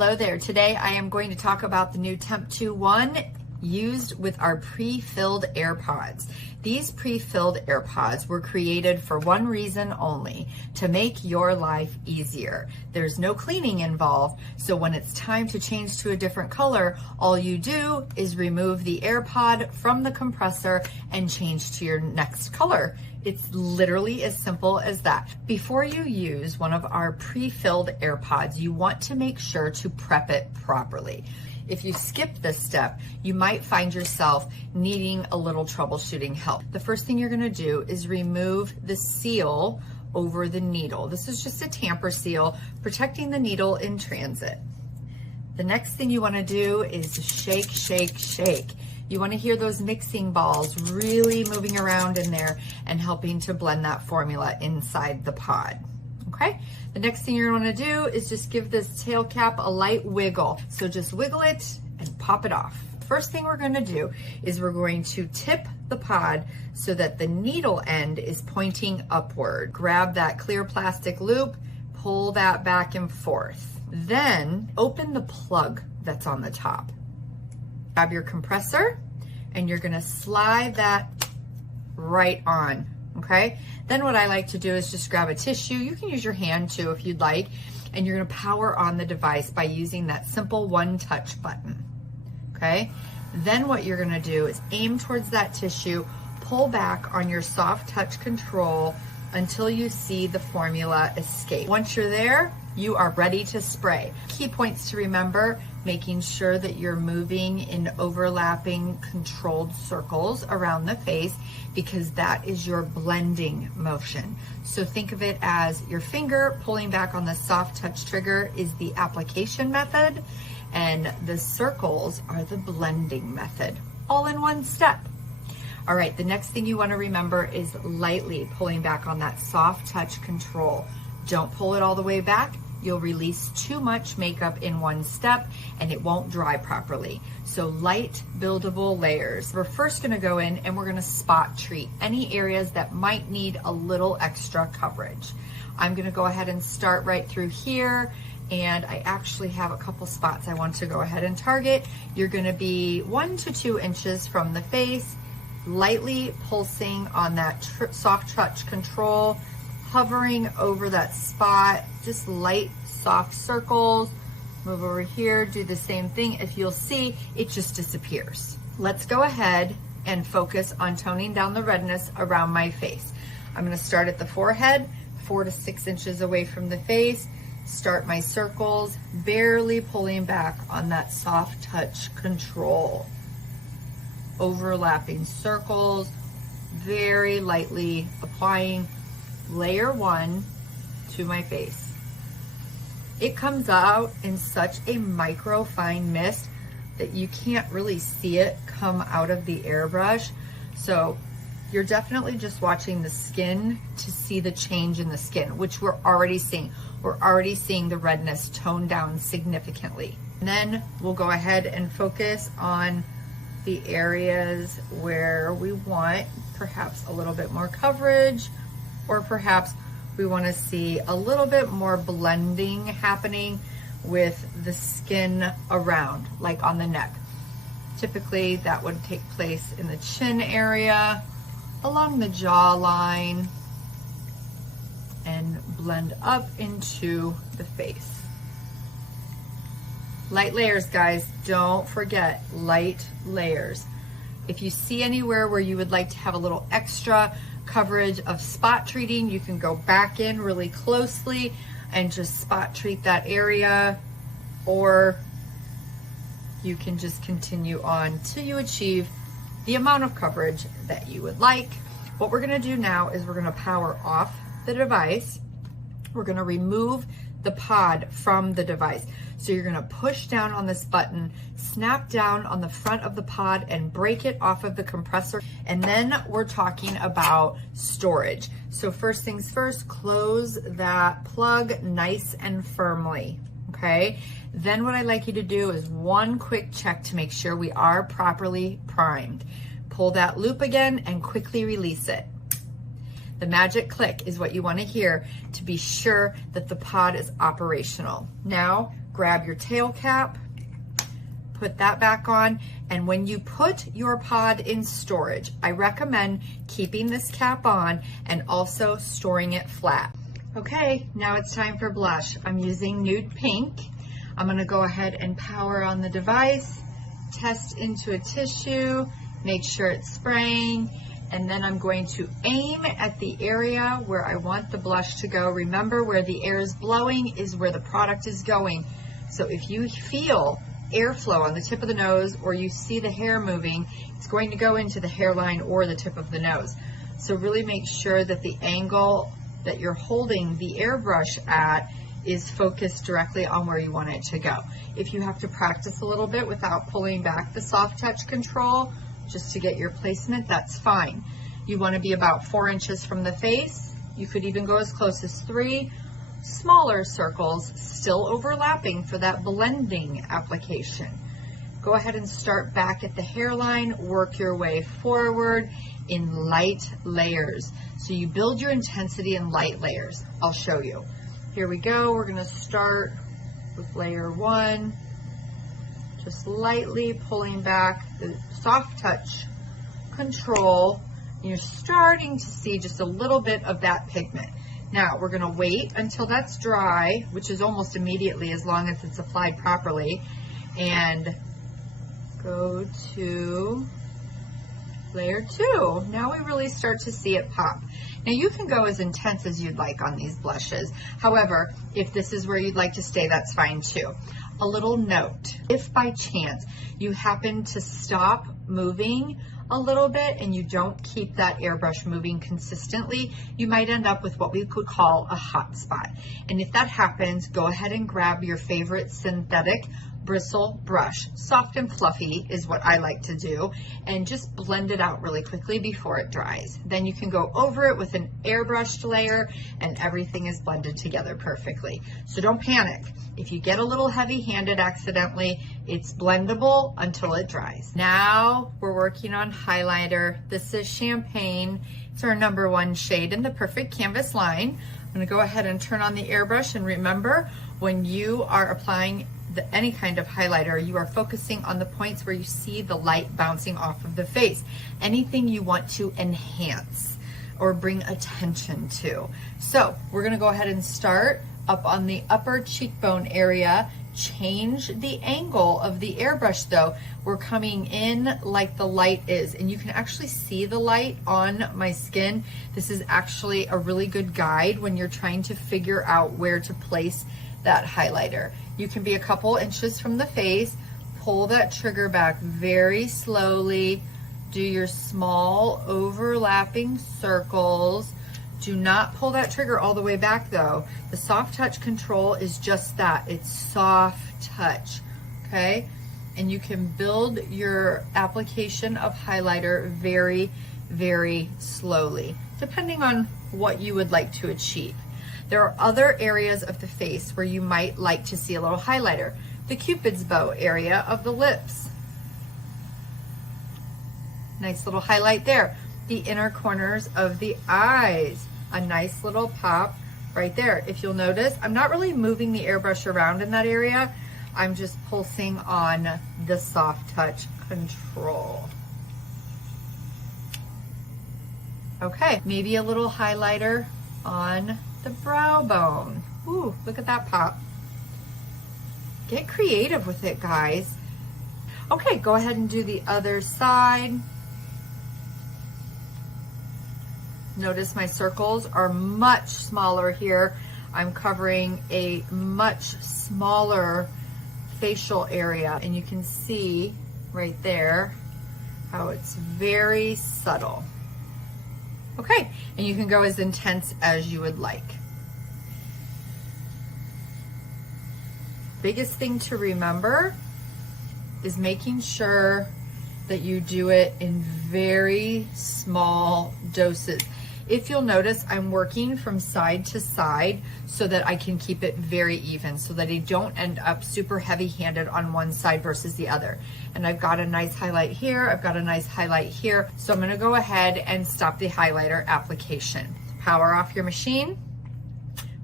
Hello there. Today I am going to talk about the new TEMPTU One used with our pre-filled Airpods. These pre-filled Airpods were created for one reason only, to make your life easier. There's no cleaning involved, so when it's time to change to a different color, all you do is remove the Airpod from the compressor and change to your next color. It's literally as simple as that. Before you use one of our pre-filled Airpods, you want to make sure to prep it properly. If you skip this step, you might find yourself needing a little troubleshooting help. The first thing you're gonna do is remove the seal over the needle. This is just a tamper seal, protecting the needle in transit. The next thing you wanna do is shake, shake, shake. You want to hear those mixing balls really moving around in there and helping to blend that formula inside the pod. Okay? The next thing you're going to do is just give this tail cap a light wiggle. So just wiggle it and pop it off. First thing we're going to do is we're going to tip the pod so that the needle end is pointing upward. Grab that clear plastic loop, pull that back and forth. Then open the plug that's on the top. Grab your compressor and you're gonna slide that right on, okay? Then what I like to do is just grab a tissue. You can use your hand too if you'd like, and you're gonna power on the device by using that simple one touch button, okay? Then what you're gonna do is aim towards that tissue, pull back on your soft touch control until you see the formula escape. Once you're there, you are ready to spray. Key points to remember: making sure that you're moving in overlapping controlled circles around the face, because that is your blending motion. So think of it as your finger pulling back on the soft touch trigger is the application method, and the circles are the blending method, all in one step. All right, the next thing you want to remember is lightly pulling back on that soft touch control. Don't pull it all the way back. You'll release too much makeup in one step and it won't dry properly. So light buildable layers. We're first gonna go in and we're gonna spot treat any areas that might need a little extra coverage. I'm gonna go ahead and start right through here, and I actually have a couple spots I want to go ahead and target. You're gonna be 1 to 2 inches from the face, lightly pulsing on that soft touch control, hovering over that spot, just light, soft circles. Move over here, do the same thing. If you'll see, it just disappears. Let's go ahead and focus on toning down the redness around my face. I'm gonna start at the forehead, 4 to 6 inches away from the face, start my circles, barely pulling back on that soft touch control. Overlapping circles, very lightly applying layer 1 to my face. It comes out in such a micro fine mist that you can't really see it come out of the airbrush. So you're definitely just watching the skin to see the change in the skin, which we're already seeing. We're already seeing the redness tone down significantly. And then we'll go ahead and focus on the areas where we want perhaps a little bit more coverage, or perhaps we want to see a little bit more blending happening with the skin around, like on the neck. Typically that would take place in the chin area, along the jawline, and blend up into the face. Light layers, guys. Don't forget light layers. If you see anywhere where you would like to have a little extra coverage of spot treating, you can go back in really closely and just spot treat that area, or you can just continue on till you achieve the amount of coverage that you would like. What we're gonna do now is we're gonna power off the device. We're gonna remove the pod from the device. So you're gonna push down on this button, snap down on the front of the pod and break it off of the compressor. And then we're talking about storage. So first things first, close that plug nice and firmly, okay? Then what I'd like you to do is one quick check to make sure we are properly primed. Pull that loop again and quickly release it. The magic click is what you want to hear to be sure that the pod is operational. Now, grab your tail cap, put that back on, and when you put your pod in storage, I recommend keeping this cap on and also storing it flat. Okay, now it's time for blush. I'm using Nude Pink. I'm gonna go ahead and power on the device, test into a tissue, make sure it's spraying, and then I'm going to aim at the area where I want the blush to go. Remember, where the air is blowing is where the product is going. So if you feel airflow on the tip of the nose or you see the hair moving, it's going to go into the hairline or the tip of the nose. So really make sure that the angle that you're holding the airbrush at is focused directly on where you want it to go. If you have to practice a little bit without pulling back the soft touch control, just to get your placement, that's fine. You want to be about 4 inches from the face. You could even go as close as 3. Smaller circles, still overlapping for that blending application. Go ahead and start back at the hairline, work your way forward in light layers. So you build your intensity in light layers. I'll show you. Here we go. We're going to start with layer 1. Just lightly pulling back the soft touch control. You're starting to see just a little bit of that pigment. Now we're going to wait until that's dry, which is almost immediately as long as it's applied properly, and go to layer 2. Now we really start to see it pop. Now you can go as intense as you'd like on these blushes. However, if this is where you'd like to stay, that's fine too. A little note, if by chance you happen to stop moving a little bit and you don't keep that airbrush moving consistently, you might end up with what we could call a hot spot. And if that happens, go ahead and grab your favorite synthetic bristle brush. Soft and fluffy is what I like to do, and just blend it out really quickly before it dries. Then you can go over it with an airbrushed layer and everything is blended together perfectly. So don't panic. If you get a little heavy-handed accidentally, it's blendable until it dries. Now we're working on highlighter. This is Champagne. It's our #1 shade in the Perfect Canvas line. I'm going to go ahead and turn on the airbrush, and remember, when you are applying any kind of highlighter, you are focusing on the points where you see the light bouncing off of the face. Anything you want to enhance or bring attention to. So we're going to go ahead and start up on the upper cheekbone area. Change the angle of the airbrush though. We're coming in like the light is, and you can actually see the light on my skin. This is actually a really good guide when you're trying to figure out where to place that highlighter. You can be a couple inches from the face, pull that trigger back very slowly, do your small overlapping circles. Do not pull that trigger all the way back though. The soft touch control is just that, it's soft touch, okay? And you can build your application of highlighter very, very slowly, depending on what you would like to achieve. There are other areas of the face where you might like to see a little highlighter. The Cupid's bow area of the lips. Nice little highlight there. The inner corners of the eyes. A nice little pop right there. If you'll notice, I'm not really moving the airbrush around in that area. I'm just pulsing on the soft touch control. Okay, maybe a little highlighter on the brow bone. Ooh, look at that pop. Get creative with it, guys. Okay, go ahead and do the other side. Notice my circles are much smaller here. I'm covering a much smaller facial area, and you can see right there how it's very subtle. Okay, and you can go as intense as you would like. Biggest thing to remember is making sure that you do it in very small doses. If you'll notice, I'm working from side to side so that I can keep it very even, so that I don't end up super heavy-handed on one side versus the other. And I've got a nice highlight here, I've got a nice highlight here, so I'm gonna go ahead and stop the highlighter application. Power off your machine,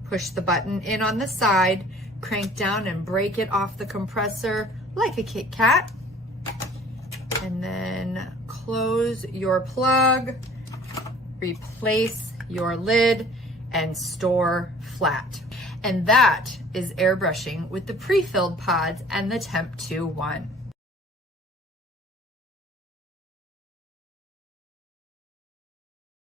push the button in on the side, crank down and break it off the compressor like a Kit Kat. And then close your plug, replace your lid, and store flat. And that is airbrushing with the pre-filled pods and the TEMPTU One.